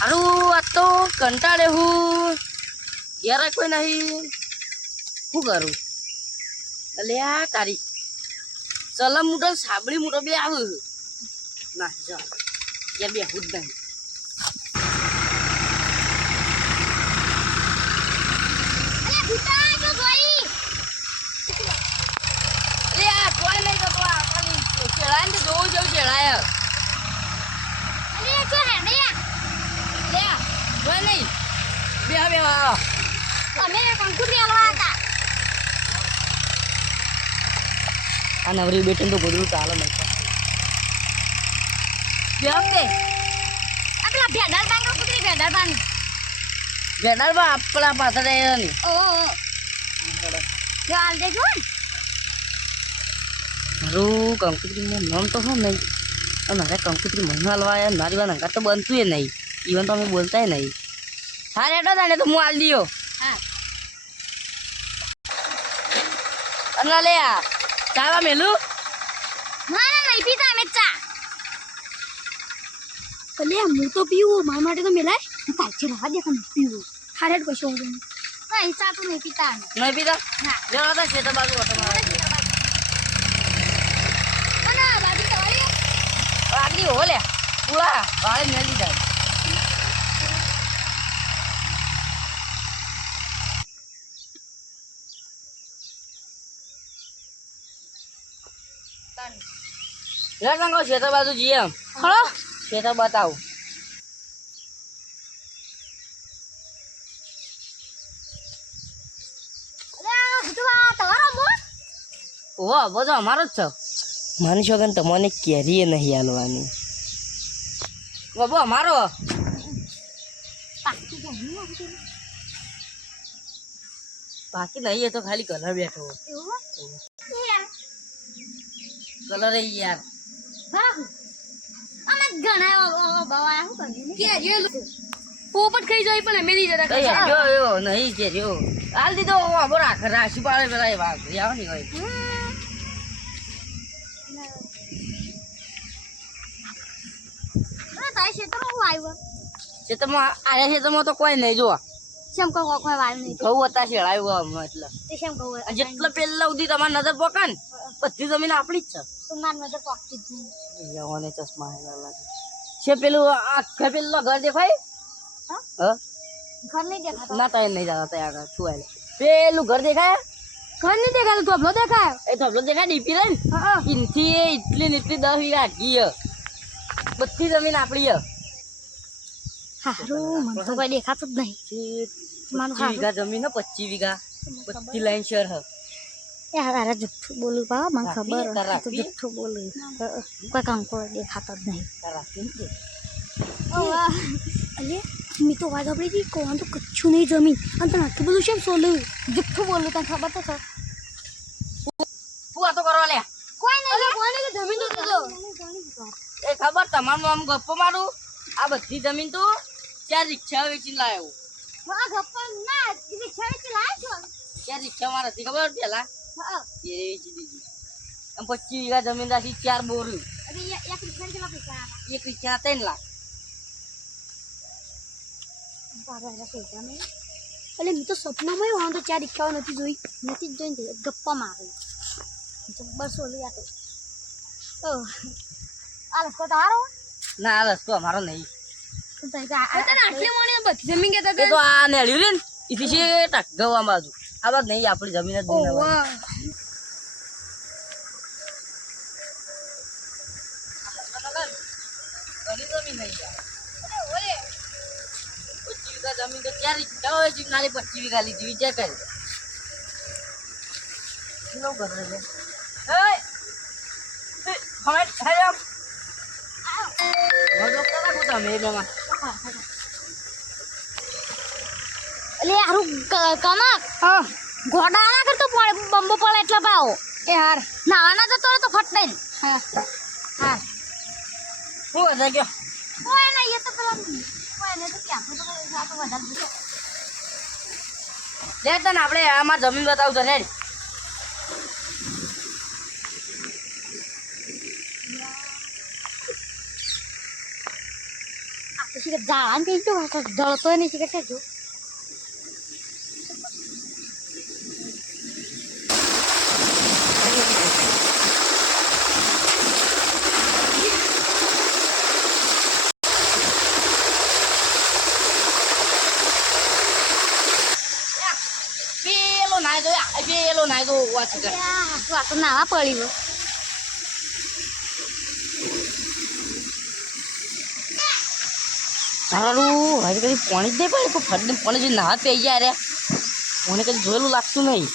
હારું, આ તો કંટાળે હું. ઘેરે કોઈ નહીં. શું કરું? એટલે આ તારી સલમ મોટો સાબડી મોટો બે આવું ના ચાલ યાર બે હું જ નહીં. જો જોવું જેવું ચેડાય અલે જો હેડયા લે કોઈ નહીં બે બે આવો અમે કંકુરી આલવા હતા. આ નવરી બેટીને તો બધું ચાલે નહીં બે બે આપલા ભેડાર બાંગો કુતરી ભેડાર બાંગ ગેડારમાં આપણા પાછળ રહ્યા નહીં. ઓ જો આલ દે જો મારું કંકુત્રીમાં નામ તો શું નહીં? મારે કંકુત્રી મહિના હલવા મારી વાત અંગાત તો બનતું નહીં. ઇવન તો અમે બોલતાય નહીં. હા રેડો તાને તો હું હાલ દિયો હા. અને લે આ ચાવા મેલું? ના ના નહીં પીતા અમે ચા. અલે હું તો પીવું મારા માટે તો મેલાય. કાચી રવા દે કમ પીવું. હારે કશો નહીં નહીં ચા તો નહીં પીતા નહીં પીતા ના. લેવા તો છે તો બાજુ ઓટો મારે. ગયો. અને બાજુ. તમારી આગલી હો લે પૂરા વાળે મેલી જાય. સંગો ખેતર બાજુ જઈએ એમ. હળો. ખેતર બતાવું. ઓહો બધો અમારો જ છો. માની કે ને તમને કેરીએ નહીં હાલવાની? બાબુ અમારો. બાકી નહીં એ તો ખાલી કલર બેઠો. કલર યાર. અમે ઘણા કે જે પોપટ ખાઈ જાય પણ નહીં જતા જો એવો નહીં જો હાલ દીધો આબો રાખ રાશી પાડે પેલા એ વાત આવની હોય. તો ક્ષેત્રમાં હું આવ્યો? ખેતરમાં આયા ખેતરમાં તો કોઈ નહીં જોવા શેમ કહું કોઈ વાવ્યું નહીં. કહું હતા શેળાયું એટલે. તે શેમ કહું જેટલા પેલા સુધી તમારી નજર પોકે ને બધી જમીન આપણી જ છે. તું માર નજર પકતી જ નહીં. યવાને ચશ્મા હેલા લાગે. છે પેલું આખે પેલું ઘર દેખાય? હા? ઘર નહીં દેખાતા. ના તય નહીં જતા ત્યાં આગળ છુવાય પેલું ઘર દેખાય? ઘર નહીં દેખાતું ધોબલો દેખાય. એ ધબલો દેખાય ડીપી રહી ને ઇનથી એટલી ને એટલી દસ વીઘા આખી બધી જમીન આપણી હે. હારું મને તો કોઈ દેખાતું જ નહીં. મારું વીઘા જમીન હે પચીસ વીઘા. બધી લાઈન શેર હે. એ હારા જુઠ્ઠું બોલું પા મને ખબર તો જુઠ્ઠું બોલું કોઈ કંકો દેખાતો જ નહીં. અલે મેં તો વાત આપણી કોણ તો કચ્છું નહીં જમીન. અને તને આટલું બધું છે સોલું? જુઠ્ઠું બોલું તને ખબર તો છે. શું વાતો કરવા લે કોઈ નહીં કોઈ નહીં જમીન તો તો એ ખબર તમારું આમ ગપ્પો મારું? આ બધી જમીન તો ચાર રિક્ષા વેચીને લાવ્યો હા ગપ્પા ના રિક્ષા છેડે થી છો? ચાર રિક્ષા મારા ખબર પેલા? હા એ વેચી દીધી. આમ પચીસ વીઘા જમીન રાખી ચાર બોર. અરે એક રૂપિયા કેટલા પૈસા એક રિક્ષા ત્રણ લાખ. બાર હજાર એટલે મેં તો સપનામાં વાંધો તો ચાર રિક્ષાઓ નથી જોઈ. નથી જ જોઈને તે ગપ્પા મારે જબ્બર લઈ આ તો ઓ આ રસ્તો તારો ના આ રસ્તો અમારો નહીં. જમીન કે તો આ નેળ્યું રે ને એથી છે ટક ગવા બાજુ. આ બાજુ નહીં આપણી જમીન જ નહીં જમીન તો ક્યારે હોય? છે નાની પચીસ વીઘા લીધી વિચાર કરી. કરે છે? કરો છો તમે એમાં. એટલે હારું કમક. ઘોડા ના કરતો પડે બંબો પડે એટલે ભાવ. એ હાર. નાવાના જતો તો ફટ નહીં. હા. હા. શું હતા કયો કોઈ નહીં એ તો પેલા કોઈ નહીં તો ક્યાં? તો વધારે લે તને આપણે આમાં જમીન બતાવું તને. હેડ. આ પછી કે જાણ કઈ જો ઢળતો નહીં છે કે જો પેલો નાય તો આ પેલો નાય તો વાત કર આ તો નાવા પડી ગયો તારું હજી કદી પાણી જ નહીં પડે કોઈ ફરી પાણી જોઈ નાહત પી ગયા રે મને કદી જોયેલું લાગતું નહીં.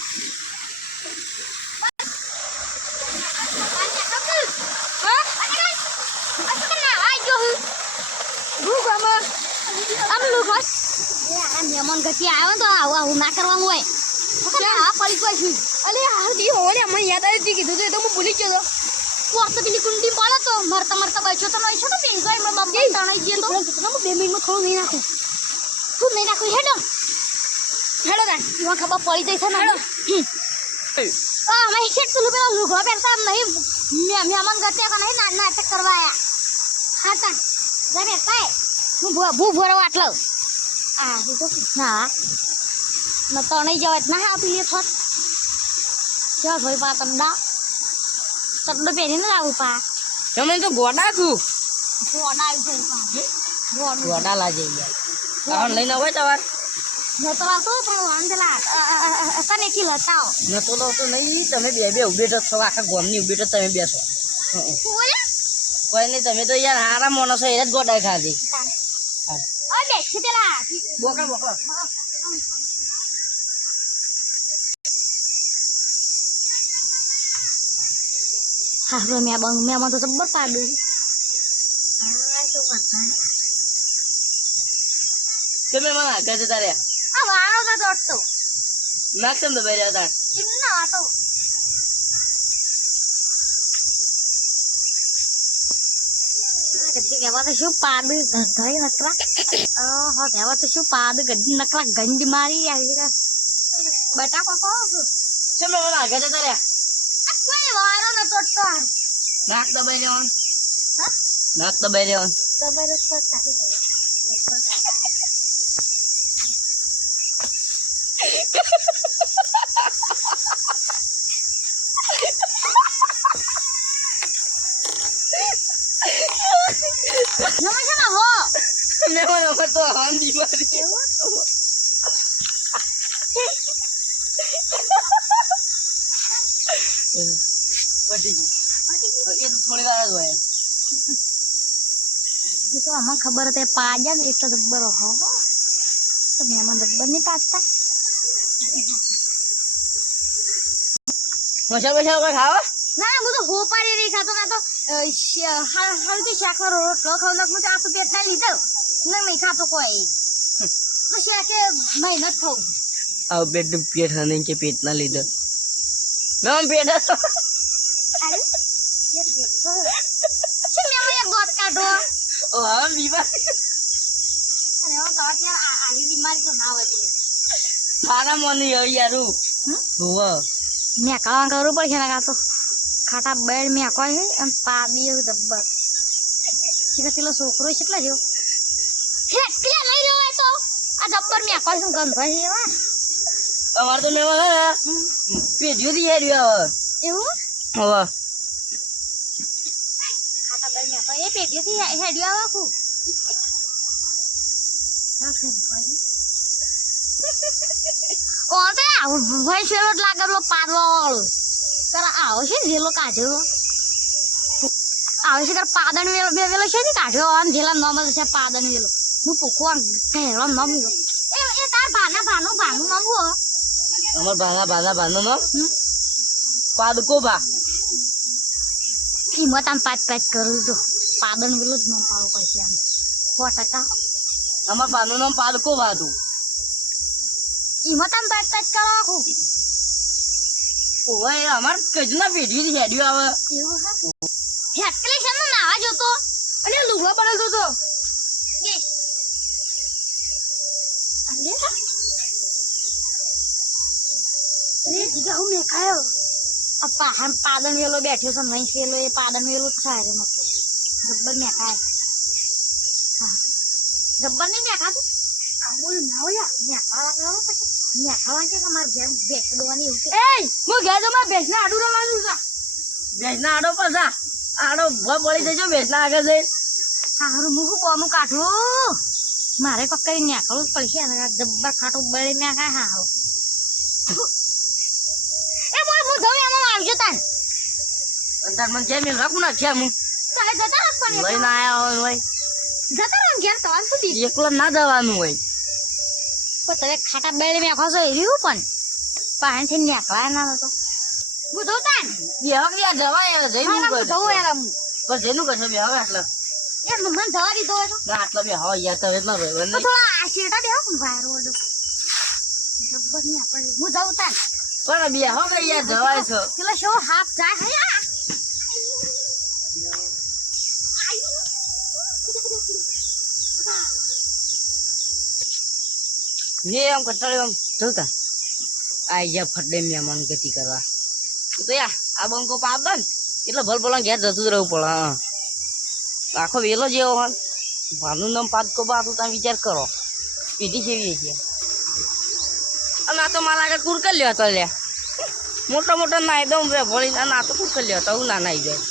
મહેમાન ગતિ આવ્યો તો આવું આવું ના કરવાનું હોય આ પડી કોઈ અલે હાલ દી હોને મને યાદ આવી કીધું તો હું ભૂલી ગયો તો. પોર તો પેલી કુંડી બોલે તો મરતા મરતા બચ્યો તો નહીં છે તો ગઈ મેં બાપ તણાઈ ગયો તો? હું બે મિનિટમાં થોડું નહીં નાખું. તું નહીં નાખું? હેડો. હેડો તાર એમાં ખબર પડી જાય છે ને હા અમે શેઠ પેલું પેલા લુગડો પહેરતા એમ નહીં મે- મહેમાન ગતે કે નહીં ના નાટક કરવા આયા. હા તા. જમે પાય હું ભૂ ભૂ ભોરો આટલો આ એ તો ના. ન તણાઈ જવાય ના હા પેલી થોત ચાલ ભાઈ પા તડ્ડા પહેરીને જ આવું પા. તમે તો ગોડા છું. ગોડા આવી ગોડું. લાજે યાર લઈને હોય તમાર. નતો આવતો પણ વાંધલા તને કી લતાઓ નતો તો તો નહીં તમે બે બે ઉભે છો આખા ગોમની ઉભે તમે બેસો. કોઈ નહીં તમે તો યાર હારા માણસો એ જ ગોડા ખાધી. ઓય બેઠી પેલા. બોકા બોકા. હા હવે મેં બંગ મેં તો જબ્બર પાડું હા શું કરતા તમે મને આગળ જતા રહ્યા આ વાળો તો દોડતો નાખશો ને ભાઈ રહ્યા તાર એમના હતો ગદ્દી કહેવા તો શું પાડું ગંધાઈ નકરા ઓહો કહેવા તો શું પાડું ગદ્દી નકરા ગંજ મારી આવી છે બટાકો કહો છું તમે મને આગળ જતા રહ્યા આ કોઈ વાળો ન તોડતો નાક દબાઈ રહેવાનું. હા? નાક દબાઈ રહેવાનું. દબાઈ તો કાઢી નમસ્કાર હો. મેં મને તો હાંડી મારી પટી ગયું એ તો થોડી વાર જ હોય. એ તો આમાં ખબર હતી પાડ્યા ને એટલો દબ્બર હો તો મહેમાન દબ્બર નહીં પાડતા. મસાલા બસાલા કોઈ ખાવા? ના હું તો હોપારી રહી ખાતો ના તો હળદી શાકનો રોટલો ખાવ નાખ મને આખું પેટ ના લીધો ના નહીં ખાતો કોઈ. તો શાકે મહેનત ખાઉં આવ પેટ પેટ હને કે પેટ ના લીધો. ના પેટ હતો અરે પેટ તો શું મેં એક દોત કાઢો ઓ હા બીમાર અરે હું દોત યાર આવી બીમારી તો ના હોય ખાના મની હવે યારું? હોવા મેં કાવા કરવું પડશે ને કાં તો ખાટા બેડ મેં કોઈ છે અને પાડી જબ્બર શીખર પેલો છોકરો કેટલા જેવો હે પેલા લઈ લેવાય તો આ જબ્બર મેં કોઈ શું ગંધ છે એવા અમાર તો મેં હમ. થી હવે એવું હવે બેડ મેં એ પેટીથી હેડ્યો આવે ખૂબ આવો ભાઈ શેરો જ લાગે પેલો પાડવા વાળો તારા આવો છે ને વેલો કાઢ્યો આવે છે તાર પાદણ વેલો બે વેલો છે ને કાઢ્યો આમ જેલા નામ છે પાદણ વેલો હું પૂખું આમ કહેવા નામ એ એ તાર ભાના ભાનું ભાનું નામ હો અમાર ભાના ભાના ભાનો નો? હમ? પાદકો ભા કિંમત આમ પાંચ પાંચ કરું તો પાદન જ નામ પાડવું પડશે આમ. સો ટકા. અમાર પાનું નામ પાદકો વાદુ કિંમત આમ પાંચ પાંચ કરો આખું. ઓય અમાર કજના પેઢી હેડ્યો આવે. એવું હા? હેટકલે છે ને નાવા જોતો? અને લુગડા પડેલો તો અરે જીગા હું મેં ખાયો. પાદન વેલો બેઠ્યો છે નહીં છેલો એ પાદન વેલો જ થાય રે મતલબ. જબ્બર મેં ખાય હા. જબ્બર નહીં મેખાતું? આ બોલ ના હોય મેખાવા કરો મેખાવા કે? મારે ઘેર બેસ દોવાની એ હું ઘેર તો મારે ભેંસને આડું રમવાનું છે ભેંસના આડો પર જા. આડો ઊભા પડી જજો ભેંસના આગળ જઈ હારું મુકું બોનું કાઢું મારે કોક કરી નેકળવું જ પડશે જબ્બર ખાટું બળી નાખાય હારું. એ બોલ હું એમાં આવજો તાન તાર મને જેમી રાખું ના જેમ તારે જતા રાત પણ લઈને આયા હોય હોય. જતા રાત ઘેર શું દી એકલો ના જવાનું હોય. પણ તમે ખાટા બળી મેખો છો એ રહ્યું પણ પાણીથી નેકળાય ના હતો. હું જઉં તાન બે હવે યાર જવાય યાર જઈને હા, જોઉં યાર પણ જઈને કરશે બે હવે આટલા. યાર મને જવા દીધો હોય ના આટલા બે હવે યાર તમે એટલા રહેવા નહીં થોડા આ શેરટા બેહો પણ વાયર ઓડો જબ્બર ને આપણે હું જાઉં તાન. પણ બે હવે યાર જવાય છે. પેલા શો હાફ જાય હે આ જે આમ કંટાળ્યો આમ જોતા. આઈ જા ફટલે મહેમાન ગતિ કરવા. તો યા આ બંકો પાપ દે ને. એટલે ભલ ભલા ઘેર જતું જ રહેવું પડે હા. આખો વેલો જેવો હોય. ભાનું નામ પાતું તમે વિચાર કરો. પીધી કેવી છે આ તો મારા આગળ કુર કરી લ્યો તો લે મોટા મોટા નાહી દઉં બે ભળી ના તો કુર કરી લ્યો તો હું ના નાહી જાય.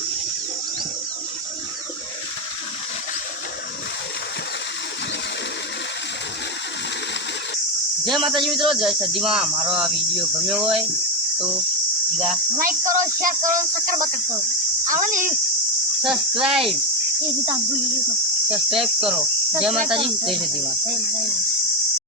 જય માતાજી મિત્રો જય સદીમાં મારો આ વીડિયો ગમ્યો હોય તો બીજા લાઈક કરો શેર કરો સકર બકર કરો. આવે ને. સબસ્ક્રાઇબ એ આમ ભૂલી ગયો તો કરો. જય માતાજી જય સદીમાં